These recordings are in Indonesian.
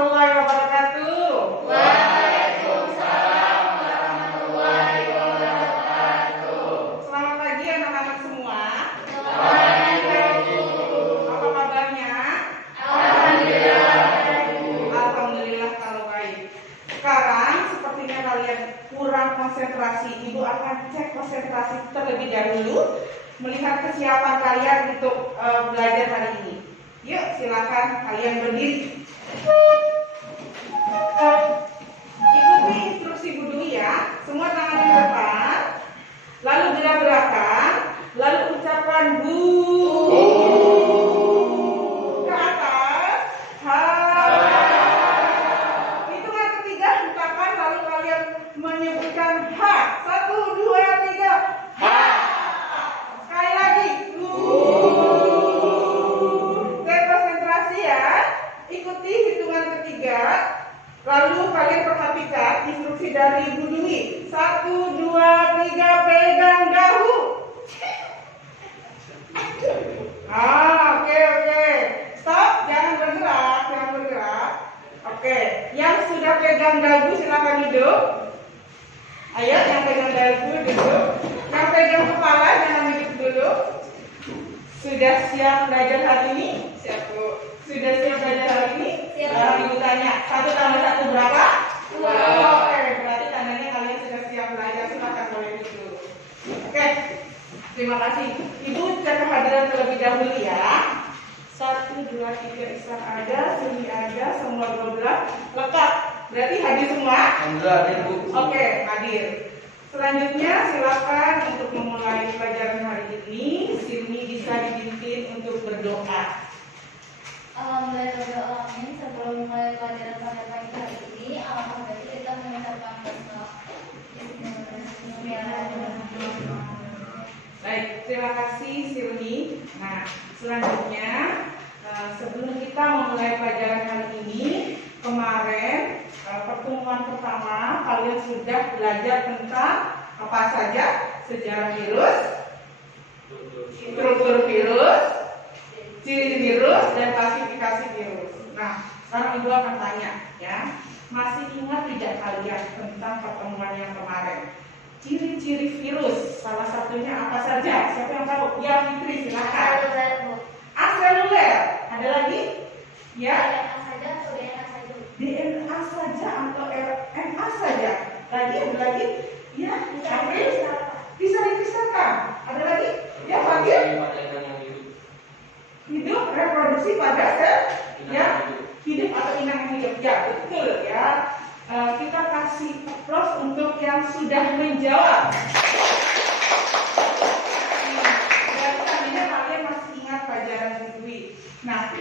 warahmatullahi wabarakatuh. Waalaikumsalam warahmatullahi wabarakatuh. Selamat pagi anak-anak semua. Selamat pagi. Apa kabarnya? Alhamdulillah. Alhamdulillah kalau baik. Sekarang sepertinya kalian kurang konsentrasi. Ibu akan cek konsentrasi terlebih dahulu, melihat kesiapan kalian untuk belajar hari ini. Yuk, silakan kalian berdiri. Ikuti instruksi Bu Dwi ya. Semua tangan di depan. Lalu gerak-gerakan. Lalu ucapan Bu. Ke atas. Ha. Hitungan ketiga ucapan lalu kalian menyebutkan ha. 1, 2, 3. Ha. Sekali lagi. Konsentrasi ya. Ikuti hitungan ketiga. Lalu kalian perhatikan instruksi dari Bu Dwi. 1, 2, 3, pegang dahu. Oke. Stop, jangan bergerak. Oke, yang sudah pegang dagu silakan duduk. Ayo, yang pegang dagu duduk. Yang pegang kepala jangan duduk dulu. Sudah siap belajar hari ini? Siap, Bu. Sudah siap belajar hari ini? Siap. Ibu tanya, 1 tambah 1 berapa? 2. Oke, berarti tandanya kalian sudah siap belajar. Silakan boleh duduk. Oke, terima kasih. Ibu cek kehadiran terlebih dahulu ya. 1, 2, 3 Ihsan ada, Sini ada, semua 12 lengkap. Berarti hadir semua? Alhamdulillah hadir, Bu. Oke, hadir. Selanjutnya silakan untuk memulai pelajaran hari ini. Sini bisa dipimpin untuk berdoa. Alhamdulillahirrahmanirrahim. Sebelum mulai pelajaran pada pagi hari ini, alangkah baiknya kita mengucapkan basmalah. Bismillahirrahmanirrahim. Baik, terima kasih Sirni. Nah, selanjutnya sebelum kita memulai pelajaran hari ini, kemarin pertemuan pertama kalian sudah belajar tentang apa saja? Sejarah virus, struktur virus, ciri virus, dan klasifikasi virus. Nah, sekarang Ibu akan tanya ya, masih ingat tidak kalian tentang pertemuan yang kemarin? Ciri-ciri virus, salah satunya apa saja? Siapa yang tahu? Ya, Fitri, silakan. Aseluler. Ada lagi? Ya. DNA saja atau RNA saja? Lagi ada lagi? Ya, April. Bisa dikristalkan. Ada lagi? Ya, Fadil. Hidup, reproduksi pada sel. Ya, hidup atau inang hidup. Ya, betul ya. Kita kasih applause untuk yang sudah menjawab. Berarti tadinya kalian masih ingat pelajaran Bu Dwi. Nah,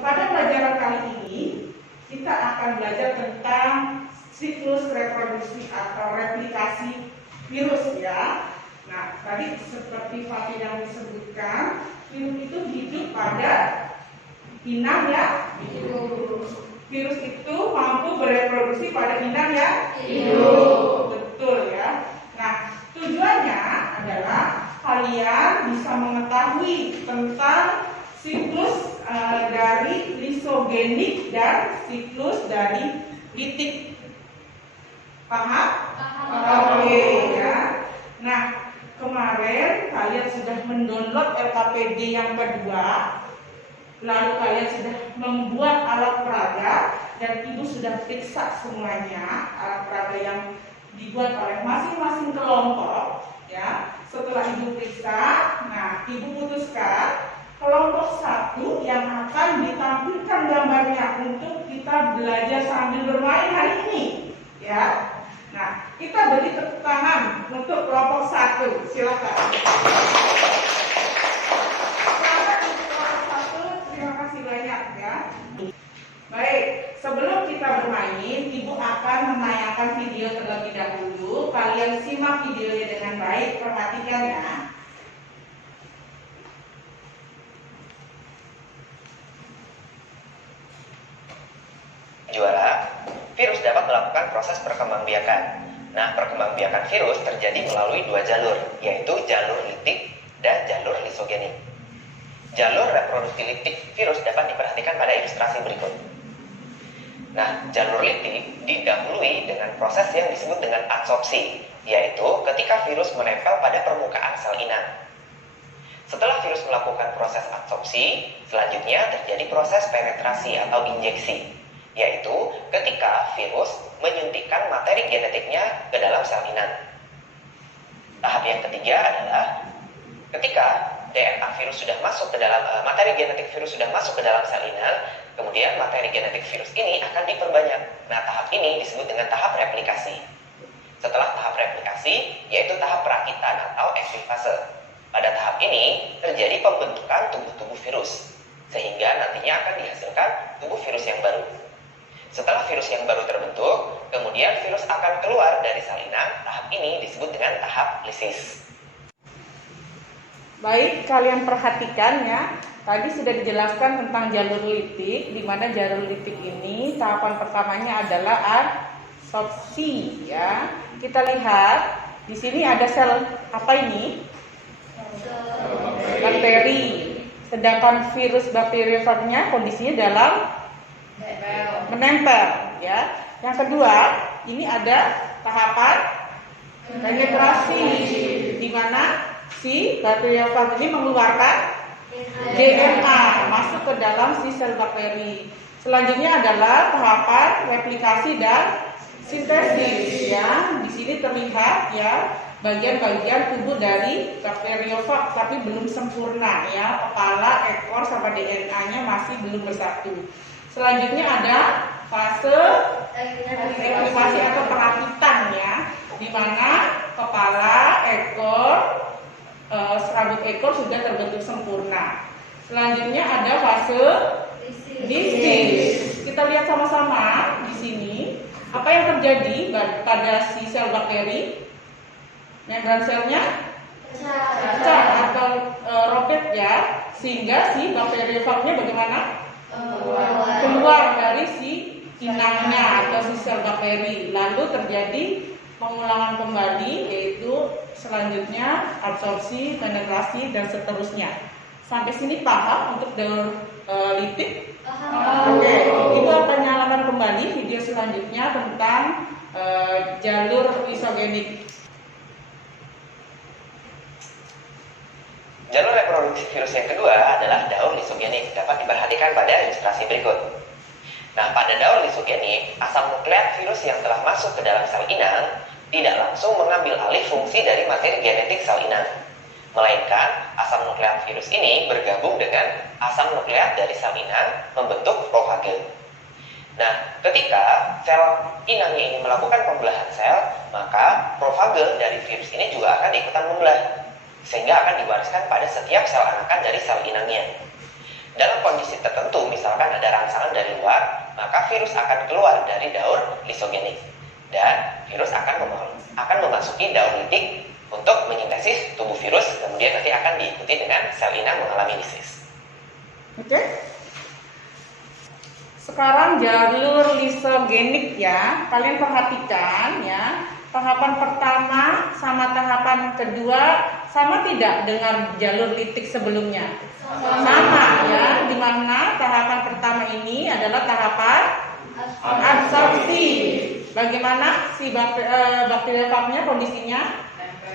pada pelajaran kali ini kita akan belajar tentang siklus reproduksi atau replikasi virus ya. Nah, tadi seperti Fatih yang disebutkan, virus itu hidup pada inang ya. Virus itu mampu bereproduksi pada inang ya. Betul ya. Nah, tujuannya adalah kalian bisa mengetahui tentang siklus dari lisogenik dan siklus dari litik. Paham? Oke ya. Nah, kemarin kalian sudah mendownload LKPD yang kedua. Lalu kalian sudah membuat alat peraga dan Ibu sudah periksa semuanya alat peraga yang dibuat oleh masing-masing kelompok ya. Setelah Ibu periksa, nah Ibu putuskan kelompok 1 yang akan ditampilkan gambarnya untuk kita belajar sambil bermain hari ini ya. Nah, kita beri tepuk tangan untuk kelompok 1. Silakan. Baik, sebelum kita bermain, Ibu akan menayangkan video terlebih dahulu. Kalian simak videonya dengan baik, perhatikan ya. Juara, virus dapat melakukan proses perkembangbiakan. Nah, perkembangbiakan virus terjadi melalui 2 jalur, yaitu jalur litik dan jalur lisogenik. Jalur reproduksi litik virus dapat diperhatikan pada ilustrasi berikut. Nah, jalur litik didahului dengan proses yang disebut dengan adsorpsi, yaitu ketika virus menempel pada permukaan sel inang. Setelah virus melakukan proses adsorpsi, selanjutnya terjadi proses penetrasi atau injeksi, yaitu ketika virus menyuntikkan materi genetiknya ke dalam sel inang. Tahap yang ketiga adalah ketika DNA virus sudah masuk ke dalam materi genetik virus sudah masuk ke dalam sel inang, kemudian materi genetik virus ini akan diperbanyak. Nah, tahap ini disebut dengan tahap replikasi. Setelah tahap replikasi, yaitu tahap perakitan atau ekvivase. Pada tahap ini terjadi pembentukan tubuh-tubuh virus, sehingga nantinya akan dihasilkan tubuh virus yang baru. Setelah virus yang baru terbentuk, kemudian virus akan keluar dari sel inang. Tahap ini disebut dengan tahap lisis. Baik, kalian perhatikan ya. Tadi sudah dijelaskan tentang jalur litik, di mana jalur litik ini tahapan pertamanya adalah adsorpsi ya. Kita lihat di sini ada sel apa ini? Bakteri. Sedangkan virus bakteriofagnya kondisinya dalam menempel ya. Yang kedua, ini ada tahapan penetrasi di mana si bakteriofag ini mengeluarkan DNA masuk ke dalam si sel bakteri. Selanjutnya adalah tahapan replikasi dan sintesis ya. Di sini terlihat ya bagian-bagian tubuh dari bakteriofag tapi belum sempurna ya. Kepala, ekor sama DNA-nya masih belum bersatu. Selanjutnya ada fase ekvivasi atau perakitan ya, di mana kepala, ekor, serabut ekor sudah terbentuk sempurna. Selanjutnya ada fase lisis. Kita lihat sama-sama di sini apa yang terjadi pada si sel bakteri. Membran selnya pecah atau robek ya, sehingga si bakteriofagnya bagaimana? Keluar dari si inangnya atau si sel bakteri. Lalu terjadi pengulangan kembali, yaitu selanjutnya absorpsi, penetrasi, dan seterusnya. Sampai sini paham untuk jalur litik? Oke, itu akan nyalakan kembali video selanjutnya tentang jalur lisogenik. Jalur reproduksi virus yang kedua adalah daur lisogenik. Dapat diperhatikan pada ilustrasi berikut. Nah, pada daur lisogenik, asam nukleat virus yang telah masuk ke dalam sel inang tidak langsung mengambil alih fungsi dari materi genetik sel inang, melainkan asam nukleat virus ini bergabung dengan asam nukleat dari sel inang membentuk profage. Nah, ketika sel inangnya ini melakukan pembelahan sel, maka profage dari virus ini juga akan ikutan membelah, sehingga akan diwariskan pada setiap sel anakan dari sel inangnya. Dalam kondisi tertentu, misalkan ada rangsangan dari luar, maka virus akan keluar dari daur lisogenik, dan virus akan memasuki daur litik untuk mesintesis tubuh virus, kemudian nanti akan diikuti dengan sel inang mengalami lisis. Oke. Sekarang jalur lisogenik ya. Kalian perhatikan ya. Tahapan pertama sama tahapan kedua sama tidak dengan jalur litik sebelumnya? Sama ya. Di mana tahapan pertama ini adalah tahapan adsorpsi. Bagaimana si bakteriofagnya kondisinya?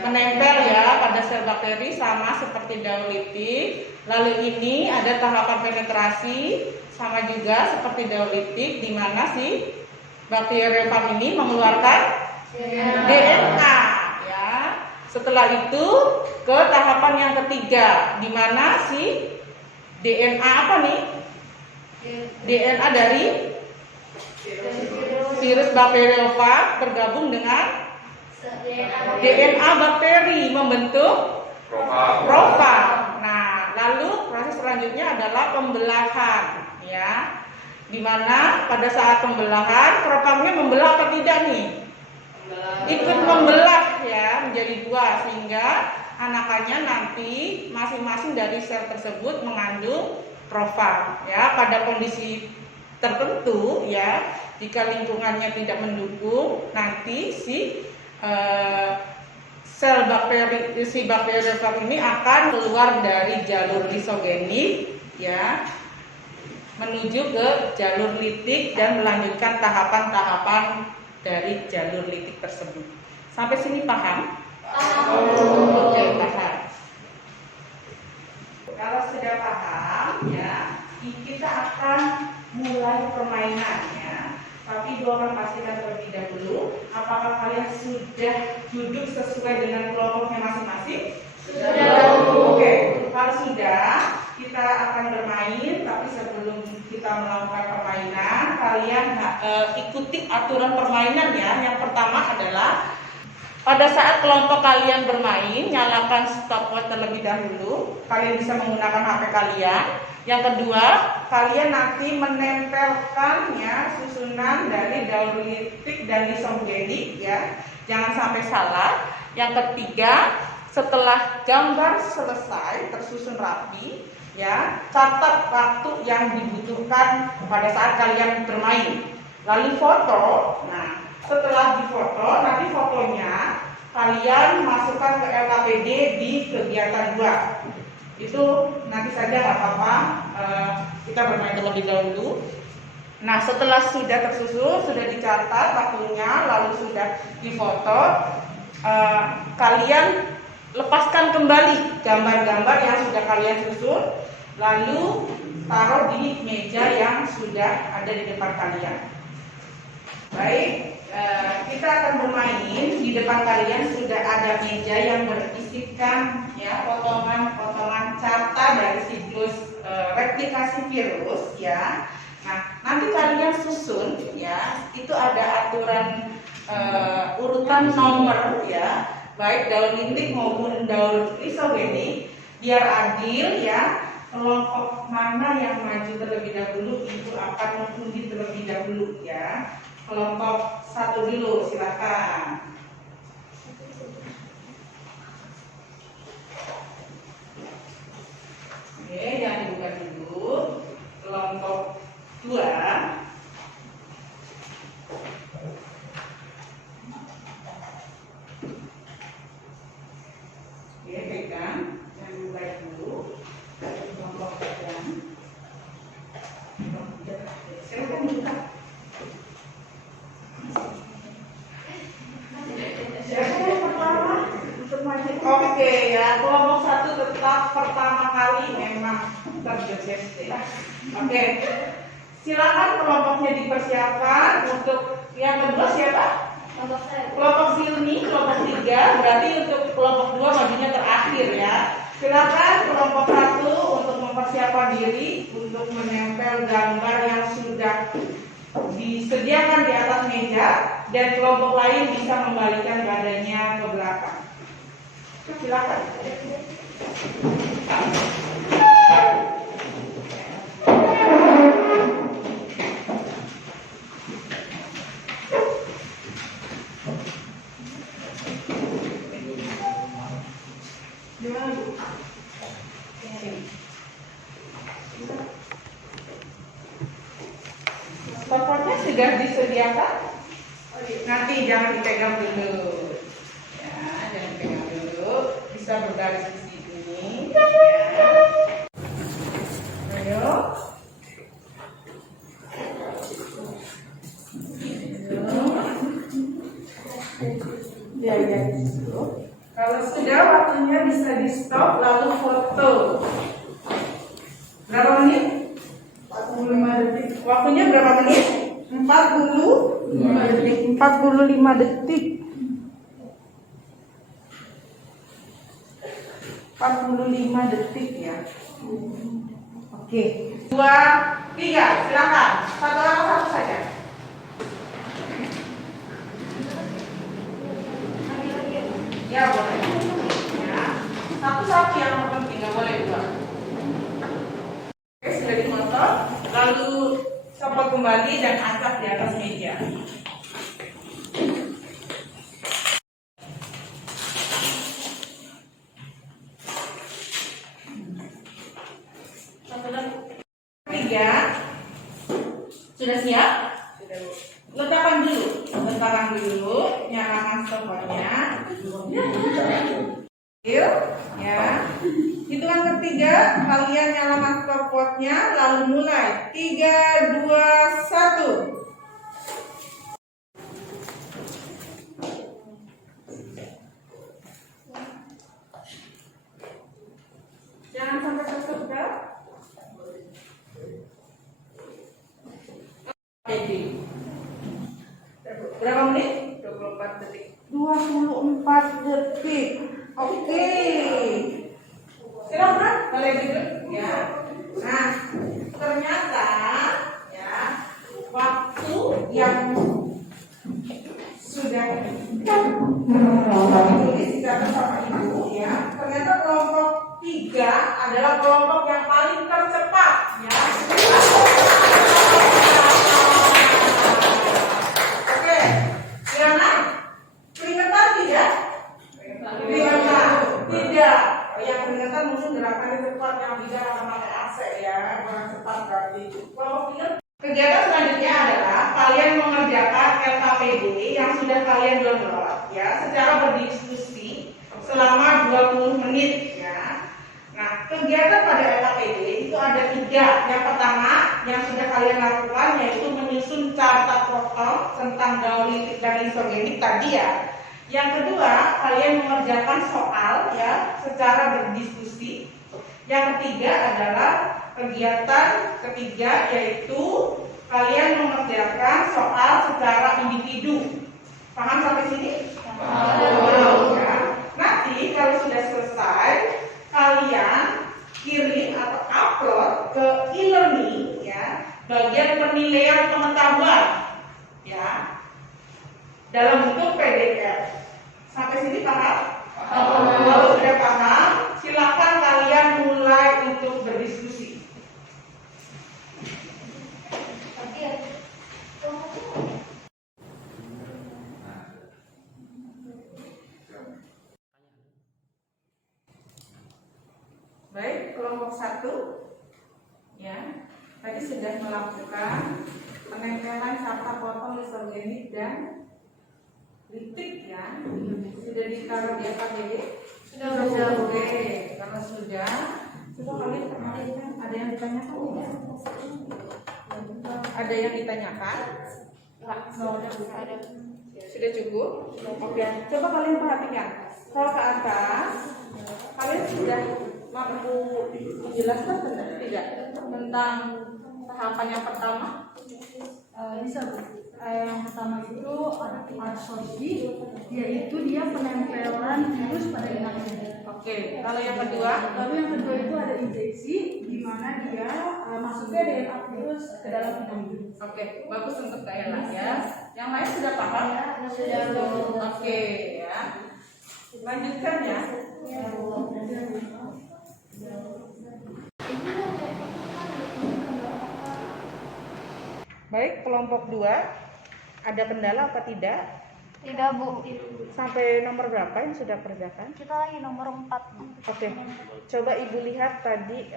Menempel ya pada sel bakteri sama seperti daur litik. Lalu ini ada tahapan penetrasi sama juga seperti daur litik, di mana si bakteriofag ini mengeluarkan DNA ya. Setelah itu ke tahapan yang ketiga, di mana si DNA apa nih? DNA dari virus bakteriofag bergabung dengan DNA bakteri membentuk profag. Nah, lalu proses selanjutnya adalah pembelahan ya. Di mana pada saat pembelahan profagnya membelah atau tidak nih? Ikut membelah ya menjadi dua, sehingga anakannya nanti masing-masing dari sel tersebut mengandung profag ya. Pada kondisi tertentu ya, jika lingkungannya tidak mendukung, nanti si sel bakteriofag ini akan keluar dari jalur lisogenik ya. menuju ke jalur litik dan melanjutkan tahapan-tahapan dari jalur litik tersebut. Sampai sini paham? Oke, paham. Kalau sudah paham, ya, kita akan mulai permainannya. Tapi doakan pastikan terlebih dahulu, apakah kalian sudah duduk sesuai dengan kelompoknya masing-masing? Sudah. Oke, kalau sudah, kita akan bermain. Tapi sebelum kita melakukan permainan, kalian ikuti aturan permainan ya. Yang pertama adalah pada saat kelompok kalian bermain, nyalakan stopwatch terlebih dahulu. Kalian bisa menggunakan HP kalian. Yang kedua, kalian nanti menempelkan ya susunan dari daur litik dan lisoglenik ya. Jangan sampai salah. Yang ketiga, setelah gambar selesai tersusun rapi ya, catat waktu yang dibutuhkan pada saat kalian bermain. Lalu foto. Nah, setelah difoto, nanti fotonya kalian masukkan ke LKPD di kegiatan 2. Itu nanti saja nggak apa-apa, kita bermain terlebih dahulu. Nah, setelah sudah tersusun, sudah dicatat waktunya, lalu sudah difoto, kalian lepaskan kembali gambar-gambar yang sudah kalian susun, lalu taruh di meja yang sudah ada di depan kalian. Baik, kita akan bermain. Di depan kalian sudah ada meja yang berisikan ya potongan-potongan carta dari siklus replikasi virus ya. Nah, nanti kalian susun ya, itu ada aturan urutan nomor ya, baik daur litik maupun daur lisoglenik, biar adil ya. Kelompok mana yang maju terlebih dahulu itu akan mengundi terlebih dahulu ya. Kelompok 1 dulu, silakan. Oke, yang dibuka dulu. Kelompok 2. Oke, pegang. Yang dibuka dulu. Kelompok 3. Silakan dibuka. Oke ya, kelompok 1 tetap pertama kali memang terjejas ya. Oke, silakan kelompoknya dipersiapkan. Untuk yang kedua siapa? Kelompok Silmi, kelompok 3. Berarti untuk kelompok 2 majunya terakhir ya. Silakan kelompok 1 untuk mempersiapkan diri untuk menempel gambar yang sudah disediakan di atas meja, dan kelompok lain bisa membalikan badannya ke belakang. Silakan. Stopwatchnya sudah disediakan. Nanti jangan dipegang dulu. Ya, jangan dipegang dulu. Bisa berbaris di sini. Ya. Ayo. Ya. Kalau sudah waktunya bisa di stop, lalu foto. Berapa menit? 45 detik. Waktunya berapa menit? 45 detik. 45 detik. 45 detik ya. Oke. 2, 3, silakan. Satu orang satu saja. Ya boleh. Ya. Satu-satu yang penting, nggak boleh dua. Oke, sudah dimotor. Lalu copot kembali dan angkat di atas meja. Tiga. Sudah siap? Letakkan dulu, nyalakan stopwatchnya. Ya. Hitungan ketiga, kalian nyalakan stopwatchnya, lalu mulai. 3, 2, 1. Jangan sampai tersebar. Berapa menit? 24 detik. 24 detik. Oke. Silakan balik dulu ya. Nah, ternyata ya waktu yang sudah ditulis dicatat sama ibu ya. Ternyata kelompok 3 adalah kelompok yang paling tercepat ya. Oke, silakan. Peringatan tidak? Peringatan tidak. Yang peringatan mungkin gerakannya cepat, yang tidak akan pakai AC ya, kurang cepat berarti. Kelompok 3. Kegiatan selanjutnya adalah kalian mengerjakan LKPD yang sudah kalian download ya, secara berdiskusi selama 20 menit ya. Nah, kegiatan pada LKPD itu ada 3. Yang pertama yang sudah kalian lakukan yaitu menyusun carta protokol tentang gauli dan isogenik tadi ya. Yang kedua, kalian mengerjakan soal ya secara berdiskusi. Yang ketiga adalah kegiatan ketiga yaitu kalian mengerjakan soal secara individu. Paham sampai sini? Paham. Ya. Nanti kalau sudah selesai, kalian kirim atau upload ke e-learning ya, bagian penilaian pengetahuan ya, dalam bentuk PDF. Sampai sini paham? Kalau sudah paham, silakan kalian mulai untuk berdiskusi. Baik, kelompok 1 ya, tadi sudah melakukan penempelan carta potong isogenik dan litik ya. Sudah ditaruh di LKPD? Sudah. Oke, kalau sudah, coba kalian kemarin kan ada yang ditanyakan tidak? Ada yang ditanyakan? Sudah cukup? Oke, coba kalian perhatikan. Kalau ke atas, kalian sudah mampu menjelaskan tidak tentang tahapan yang pertama? Bisa Bu. Yang pertama itu adsorpsi, yaitu dia penempelan virus pada inangnya. Oke, kalau yang kedua? Lalu yang kedua itu ada injeksi, di mana dia masuknya DNA virus ke dalam inang. Oke, bagus untuk Kak Ella ya. Yang lain sudah paham? Sudah. Oke ya. Lanjutkan ya. Baik, kelompok 2 ada kendala apa tidak? Tidak, Bu. Sampai nomor berapa yang sudah kerjakan? Kita lagi nomor 4. Oke, coba Ibu lihat tadi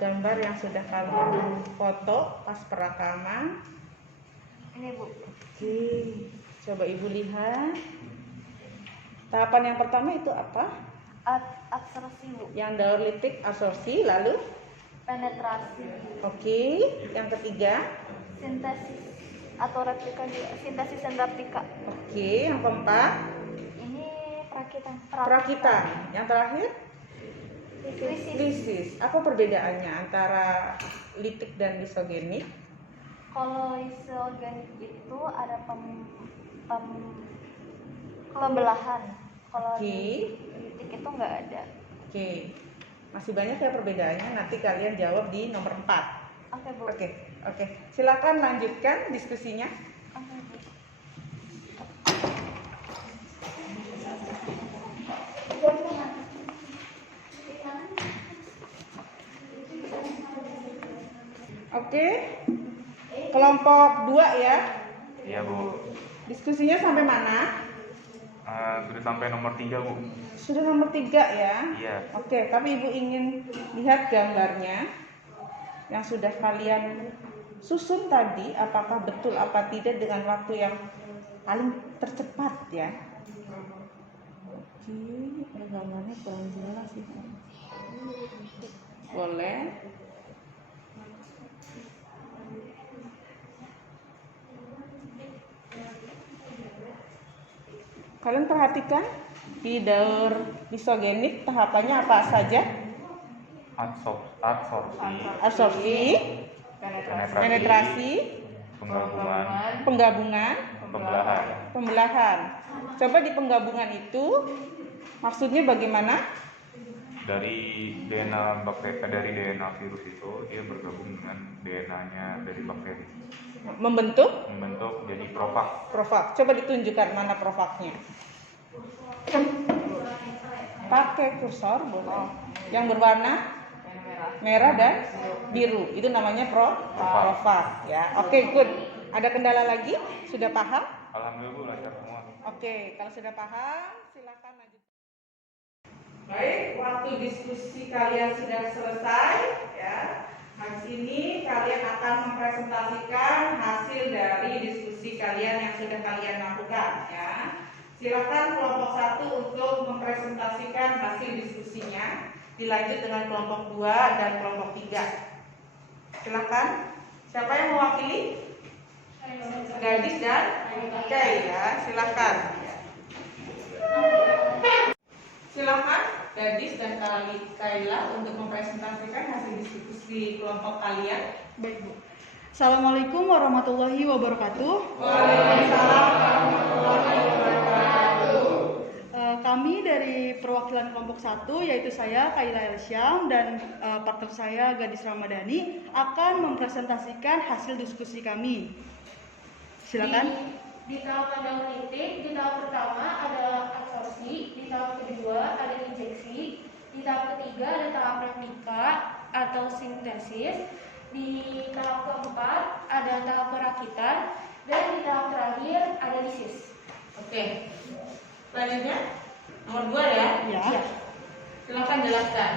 gambar yang sudah kalian foto pas perekaman. Ini, Bu. Oke, coba Ibu lihat. Tahapan yang pertama itu apa? Absorpsi, Bu. Yang daurlitik absorpsi, lalu? Penetrasi. Oke, yang ketiga? Sintesis atau replika juga. Sintesis dan replika. Oke, yang keempat? Ini perakitan. Perakitan. Yang terakhir? Lisis. Lisis. Apa perbedaannya antara litik dan lisogenik? Kalau isogenik itu ada pembelahan. Kalau di litik itu nggak ada. Oke. Masih banyak ya perbedaannya. Nanti kalian jawab di nomor 4. Oke, Bu. Oke. Silakan lanjutkan diskusinya. Oke, Bu. Oke. Kelompok 2 ya. Iya Bu. Diskusinya sampai mana? Sudah sampai nomor 3 Bu. Sudah nomor 3 ya. Iya. Oke, tapi Ibu ingin lihat gambarnya yang sudah kalian susun tadi, apakah betul apa tidak dengan waktu yang paling tercepat ya. Oke, gambarnya kurang jelas sih. Boleh. Kalian perhatikan di daur lisogenik tahapannya apa saja? Absorpsi, penetrasi, penggabungan, pembelahan. Coba di penggabungan itu maksudnya bagaimana? Dari DNA bakteri, dari DNA virus itu dia bergabung dengan DNA-nya dari bakteri, Membentuk jadi profag. profag. Coba ditunjukkan mana profagnya. Pakai kursor boleh. Yang berwarna merah dan biru. Itu namanya profag ya. Oke, good. Ada kendala lagi? Sudah paham? Alhamdulillah Bu, lancar semua. Oke, kalau sudah paham, silakan lanjut. Baik, waktu diskusi kalian sudah selesai ya. Habis ini kalian akan mempresentasikan hasil dari diskusi kalian yang sudah kalian lakukan ya. Silakan kelompok 1 untuk mempresentasikan hasil diskusinya. Dilanjut dengan kelompok 2 dan kelompok 3. Silakan. Siapa yang mewakili? Gadis dan Kay ya. Silakan. Silakan Gadis dan Kayla untuk mempresentasikan hasil diskusi kelompok kalian. Baik, Bu. Assalamualaikum warahmatullahi wabarakatuh. Waalaikumsalam warahmatullahi wabarakatuh. Kami dari perwakilan kelompok 1, yaitu saya Kayla Elsyam dan partner saya Gadis Ramadhani akan mempresentasikan hasil diskusi kami. Silakan. Di tahap analitik, di tahap pertama ada absorpsi, di tahap kedua ada injeksi, di tahap ketiga ada tahap replika atau sintesis, di tahap keempat ada tahap perakitan, dan di tahap terakhir ada lisis. Oke. Selanjutnya nomor 2 ya. Ya. Silakan jelaskan.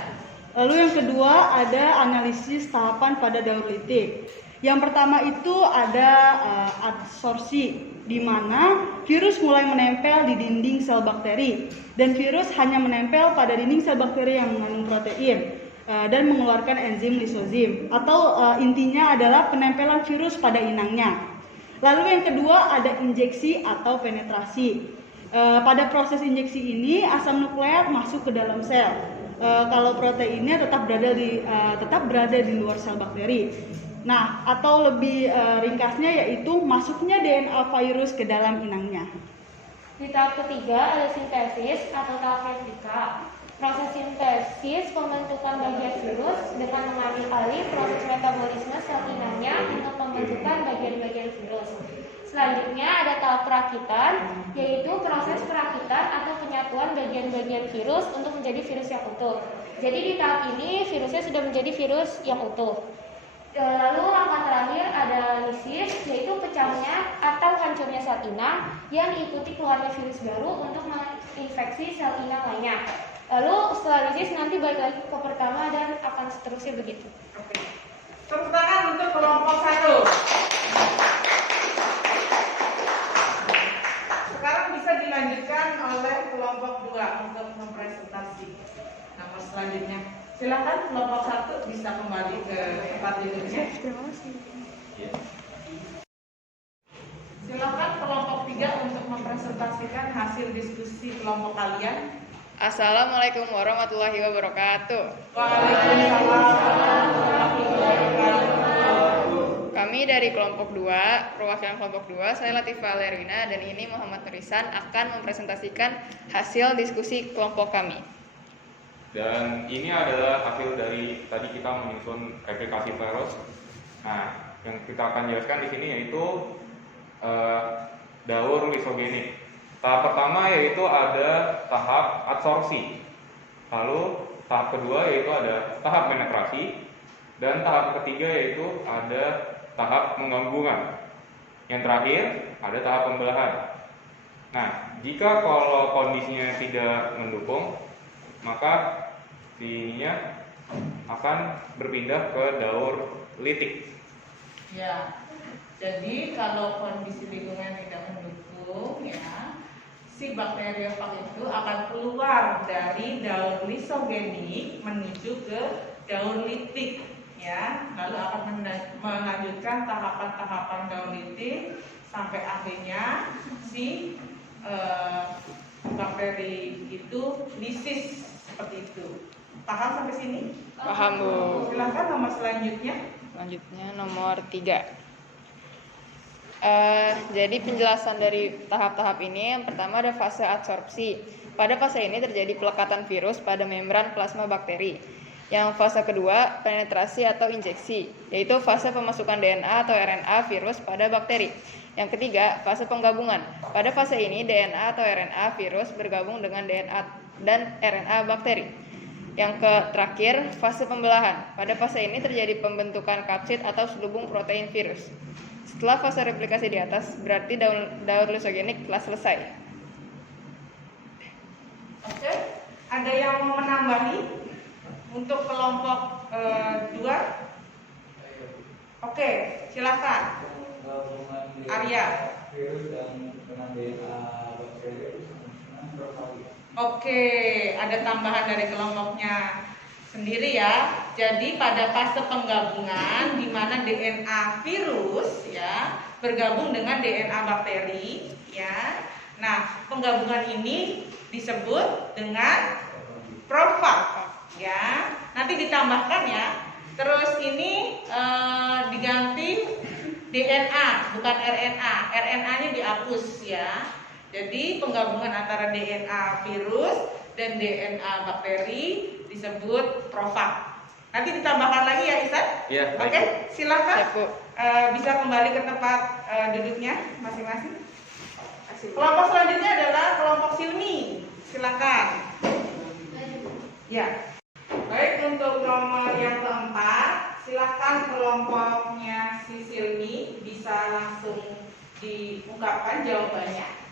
Lalu yang kedua ada analisis tahapan pada daur litik. Yang pertama itu ada adsorpsi, di mana virus mulai menempel di dinding sel bakteri dan virus hanya menempel pada dinding sel bakteri yang mengandung protein dan mengeluarkan enzim lisozim atau intinya adalah penempelan virus pada inangnya. Lalu yang kedua ada injeksi atau penetrasi. Pada proses injeksi ini asam nukleat masuk ke dalam sel. Kalau proteinnya tetap berada di luar sel bakteri. Nah, atau lebih ringkasnya yaitu masuknya DNA virus ke dalam inangnya. Di tahap ketiga ada sintesis atau tahap replika. Proses sintesis pembentukan bagian virus dengan mengambil alih proses metabolisme sel inangnya untuk pembentukan bagian-bagian virus. Selanjutnya ada tahap perakitan, yaitu proses perakitan atau penyatuan bagian-bagian virus untuk menjadi virus yang utuh. Jadi di tahap ini virusnya sudah menjadi virus yang utuh. Lalu langkah terakhir ada lisis, yaitu pecahnya atau hancurnya sel inang yang diikuti keluarnya virus baru untuk menginfeksi sel inang lainnya. Lalu setelah lisis nanti balik lagi ke pertama dan akan seterusnya begitu. Oke. Tepuk tangan untuk kelompok 1. Sekarang bisa dilanjutkan oleh kelompok 2 untuk mempresentasi nomor selanjutnya. Silakan kelompok 1 bisa kembali ke tempat duduknya. Silakan kelompok 3 untuk mempresentasikan hasil diskusi kelompok kalian. Assalamualaikum warahmatullahi wabarakatuh. Waalaikumsalam warahmatullahi wabarakatuh. Kami dari kelompok 2, perwakilan kelompok 2, saya Latifah Lerwina dan ini Muhammad Nurisan akan mempresentasikan hasil diskusi kelompok kami. Dan ini adalah hasil dari tadi kita menyusun replikasi virus. Nah, yang kita akan jelaskan di sini yaitu daur lisogenik. Tahap pertama yaitu ada tahap adsorpsi. Lalu tahap kedua yaitu ada tahap penetrasi dan tahap ketiga yaitu ada tahap penggabungan. Yang terakhir ada tahap pembelahan. Nah, jika kalau kondisinya tidak mendukung, maka ininya akan berpindah ke daur litik. Ya, jadi kalau kondisi lingkungan tidak mendukung, ya, si bakteriofag itu akan keluar dari daun lisogenik menuju ke daun litik, ya, lalu akan melanjutkan tahapan-tahapan daun litik sampai akhirnya si bakteri itu lisis seperti itu. Paham sampai sini? Paham, Bu. Silakan nomor selanjutnya. Selanjutnya nomor 3. Jadi penjelasan dari tahap-tahap ini, yang pertama ada fase adsorpsi. Pada fase ini terjadi pelekatan virus pada membran plasma bakteri. Yang fase kedua, penetrasi atau injeksi, yaitu fase pemasukan DNA atau RNA virus pada bakteri. Yang ketiga, fase penggabungan. Pada fase ini, DNA atau RNA virus bergabung dengan DNA dan RNA bakteri. Yang terakhir, fase pembelahan. Pada fase ini terjadi pembentukan kapsid atau selubung protein virus. Setelah fase replikasi di atas, berarti daun lisogenik telah selesai. Oke, ada yang mau menambahi untuk kelompok 2? Oke, silakan. Arya. Oke, ada tambahan dari kelompoknya sendiri ya. Jadi pada fase penggabungan di mana DNA virus ya bergabung dengan DNA bakteri ya. Nah, penggabungan ini disebut dengan profag ya. Nanti ditambahkan ya. Terus ini diganti DNA bukan RNA. RNA-nya dihapus ya. Jadi penggabungan antara DNA virus dan DNA bakteri disebut profag. Nanti ditambahkan lagi ya Isan? Iya. Oke, silakan. Siap, Bu. Bisa kembali ke tempat duduknya masing-masing. Kelompok selanjutnya adalah kelompok Silmi. Silakan. Ya. Baik, untuk nomor yang keempat, silakan kelompoknya si Silmi bisa langsung diungkapkan jawabannya.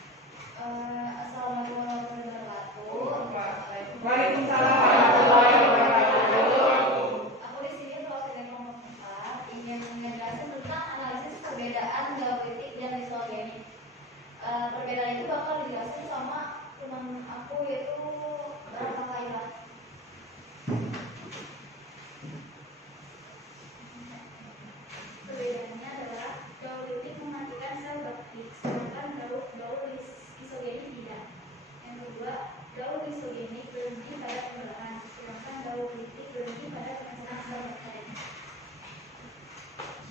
Assalamualaikum warahmatullahi wabarakatuh. Waalaikumsalam warahmatullahi wabarakatuh. Aku di sini mewakili kelompok 4 ingin menjelaskan tentang analisis perbedaan geopolitik dan lisogenik. Perbedaan itu bakal dijelaskan sama teman aku yaitu Rahma Kaila. Perbedaannya adalah geopolitik mematikan sel bakteri, sedangkan daun lisogenik tidak. Yang kedua, daun lisogenik berhenti pada pembelahan, sedangkan daun litik berhenti pada pemecahan sel bakteri.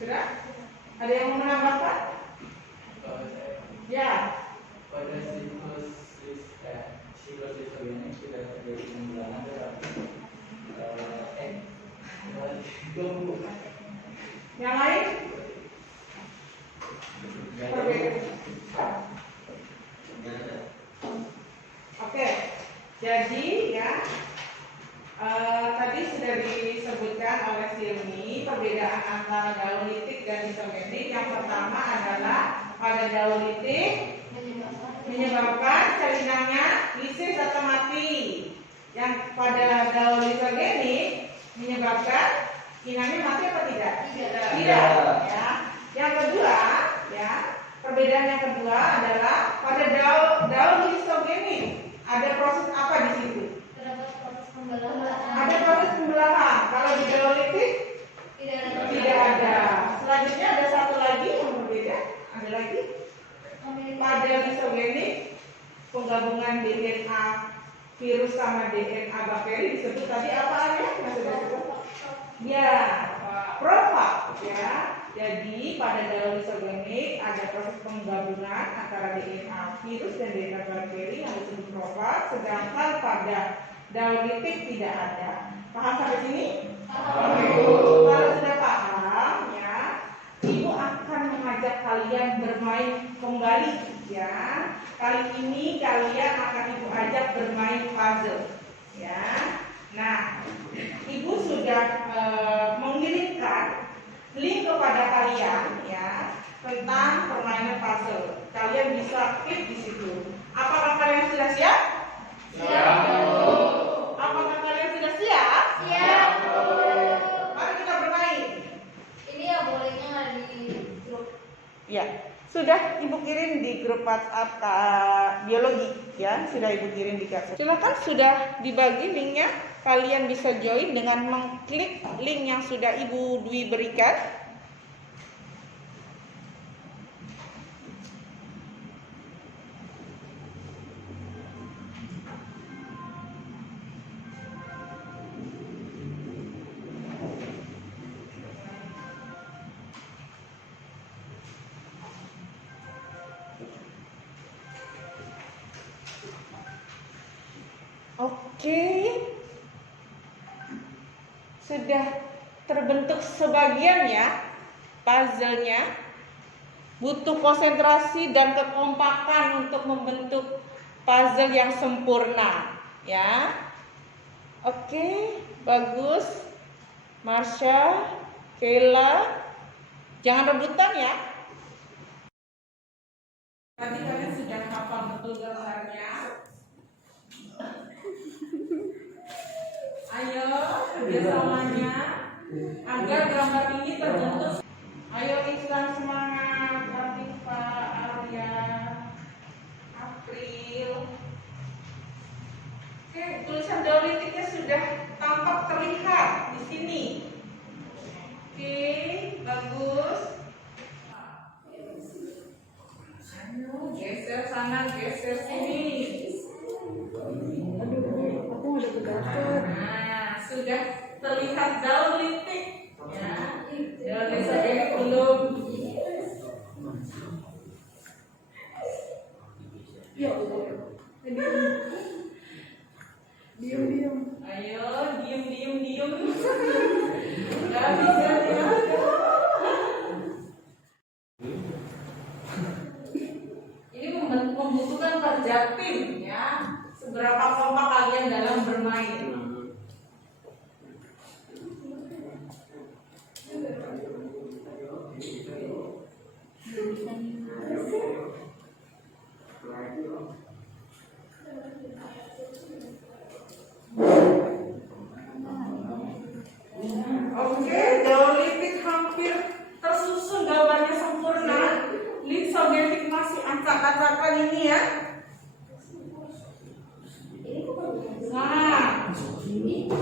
Sudah? Ada yang mau menambahkan? Ya. Pada siklus lisogenik tidak terjadi pembelahan Yang lain? Perbedaan. Oke. Jadi ya tadi sudah disebutkan oleh Silmi perbedaan antara daun litik dan lisogenik. Yang pertama adalah pada daun litik menyebabkan sel inangnya lisis atau mati. Yang pada daun lisogenik menyebabkan inangnya mati apa tidak? Tidak. Ya. Yang kedua, ya perbedaan yang kedua adalah pada daun lisogenik ada proses apa di situ? Terdapat proses pembelahan. Ada proses pembelahan. Kalau di daun litik tidak ada. Selanjutnya ada satu lagi yang berbeda. Ada lagi. Pada lisogenik penggabungan DNA virus sama DNA bakteri disebut tadi apa ya? Ya, profag ya. Jadi pada daun lisogenik ada proses penggabungan antara DNA virus dan DNA bakteri yang disebut profag, sedangkan pada daun litik tidak ada. Paham sampai sini? Kalau sudah paham ya, Ibu akan mengajak kalian bermain kembali ya. Kali ini kalian akan Ibu ajak bermain puzzle ya. Nah, Ibu sudah mengirimkan link kepada kalian ya tentang permainan puzzle. Kalian bisa klik di situ. Apakah kalian sudah siap? Siap. Apakah kalian sudah siap? Siap. Mari kita bermain. Ini ya bolehnya di grup. Ya. Sudah Ibu kirim di grup WhatsApp biologi ya, sudah Ibu kirim di kelas. Silakan, sudah dibagi linknya. Kalian bisa join dengan mengklik link yang sudah Ibu Dwi berikan. Oke, sudah terbentuk sebagian ya puzzle-nya. Butuh konsentrasi dan kekompakan untuk membentuk puzzle yang sempurna ya. Oke, bagus. Marsha, Kayla, jangan rebutan ya. Tadi kalian sudah hafal betul gambarnya. Ayo kerjasamanya agar gambar ini terbentuk. Ayo Ihsan, semangat. Latifa, Arya, April. Oke, tulisan dauritiknya sudah tampak terlihat di sini. Oke, bagus. Ayo geser sana, geser sini. Nah, sudah terlihat dauritik ya. Dauritik ini belum. Diam. Ayo, diam. Gak bisa ya. Ini membutuhkan kerja tim ya. Seberapa kompak kalian dalam bermain. Oke, dauritik hampir tersusun, gambarnya sempurna. Lithogenetik masih acak-acakan ini ya. Nah, diam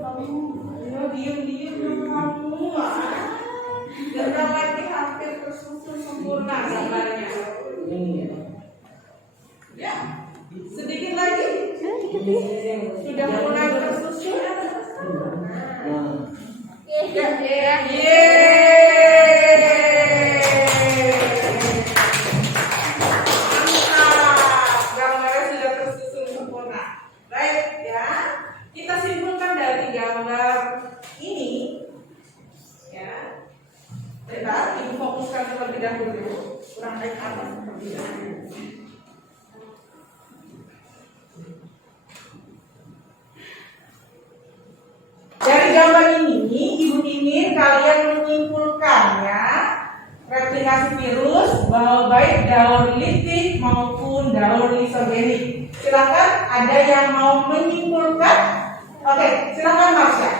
kamu. Gambar lagi hampir tersusun sempurna gambarnya. Ya, sedikit lagi. Sudah mulai tersusun. Dari gambar ini, Ibu ingin kalian menyimpulkan ya, replikasi virus bahwa baik dauritik maupun daur lisogenik. Silakan, ada yang mau menyimpulkan? Oke, silakan Marsha.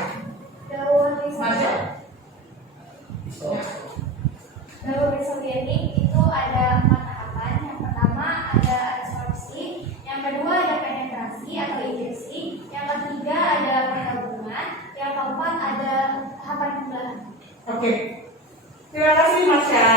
Marsha. Daur lisogenik itu ada 4 tahapan. Yang pertama ada adsorpsi, yang kedua ada penetrasi atau injeksi, yang ketiga adalah penggabungan, yang keempat ada tahapan pembelahan. Oke, terima kasih Marsha.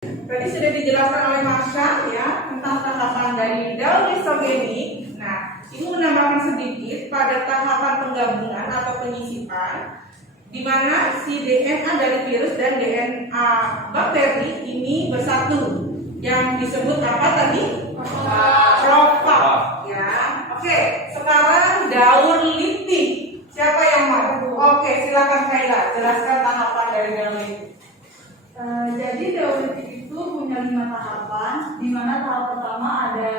Tadi sudah dijelaskan oleh Marsha ya tentang tahapan dari daur lisogenik. Nah, ini menambahkan sedikit pada tahapan penggabungan atau penyisipan, di mana si DNA dari virus dan DNA bakteri ini bersatu, yang disebut apa tadi? Profag. Ya, oke. Sekarang daur litik. Siapa yang mau? Oke, silakan Kayla, jelaskan tahapan dari daur litik. Jadi dauritik itu punya 5 tahapan, di mana tahap pertama ada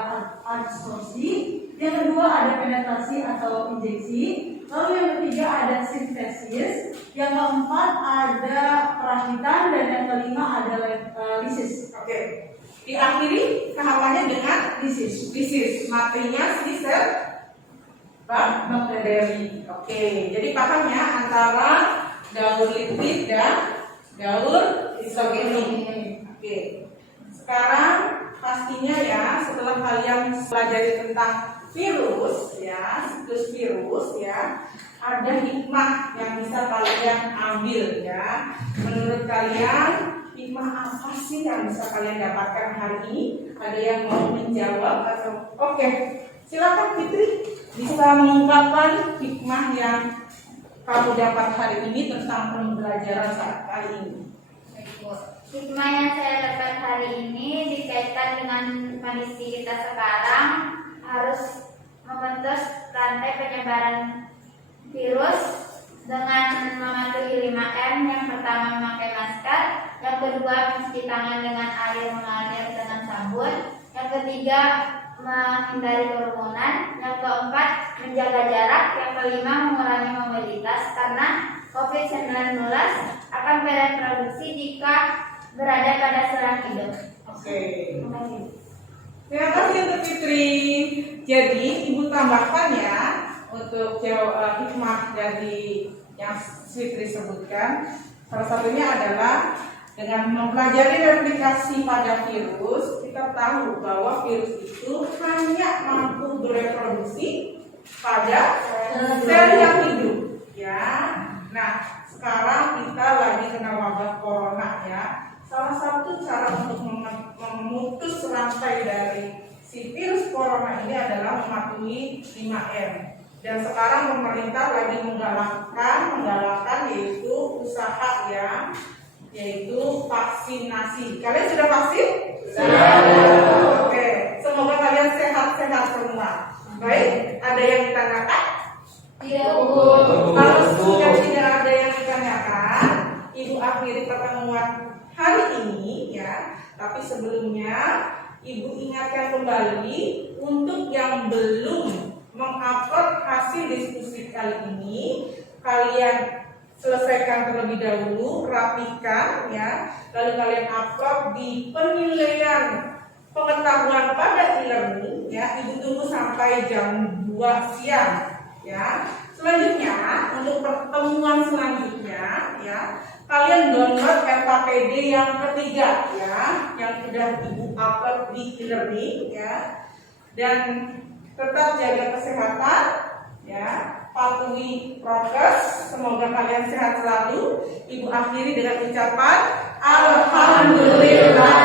adsorpsi, yang kedua ada penetrasi atau injeksi, lalu yang ketiga ada sintesis, yang keempat ada perakitan, dan yang kelima ada lisis. Oke. Diakhiri tahapannya dengan lisis. Lisis, materinya si sel bakteri. Oke, jadi paham ya antara daur lipid dan daur isogenik. Oke, sekarang pastinya ya setelah kalian pelajari tentang virus ya, siklus virus ya, ada hikmah yang bisa kalian ambil ya. Menurut kalian hikmah apa sih yang bisa kalian dapatkan hari ini? Ada yang mau menjawab atau? Oke, silakan Fitri bisa mengungkapkan hikmah yang kamu dapat hari ini tentang pembelajaran saat kali ini. Hikmah yang saya dapat hari ini dikaitkan dengan kondisi kita sekarang, harus memutus rantai penyebaran virus dengan mematuhi 5M. Yang pertama memakai masker, yang kedua mencuci tangan dengan air mengalir dengan sabun, yang ketiga menghindari kerumunan, yang keempat menjaga jarak, yang kelima mengurangi mobilitas karena COVID-19 akan bereproduksi jika berada pada selang hidup. Oke. Terima kasih untuk Fitri. Jadi Ibu tambahkan ya untuk hikmah dari yang Fitri sebutkan. Salah satunya adalah dengan mempelajari replikasi pada virus, kita tahu bahwa virus itu hanya mampu bereproduksi pada sel yang hidup ya. Nah, sekarang kita lagi kena wabah corona ya. Salah satu cara untuk memutus rantai dari si virus corona ini adalah mematuhi 5M. Dan sekarang pemerintah lagi menggalakkan yaitu usaha ya, yaitu vaksinasi. Kalian sudah vaksin? Sudah. Oke, semoga kalian sehat-sehat semua. Baik, ada yang ditanyakan? Tidak. Kalau sudah tidak ada yang ditanyakan, Ibu akhiri pertemuan hari ini ya. Tapi sebelumnya Ibu ingatkan kembali untuk yang belum mengupload hasil diskusi kali ini, kalian selesaikan terlebih dahulu, rapikan ya, lalu kalian upload di penilaian pengetahuan pada e-learning ya. Ibu tunggu sampai jam 2 siang ya. Selanjutnya untuk pertemuan selanjutnya ya, kalian download FAPD yang ketiga ya, yang sudah Ibu upload di e-learning ya. Dan tetap jaga kesehatan ya, patuhi prokes. Semoga kalian sehat selalu. Ibu akhiri dengan ucapan Alhamdulillah.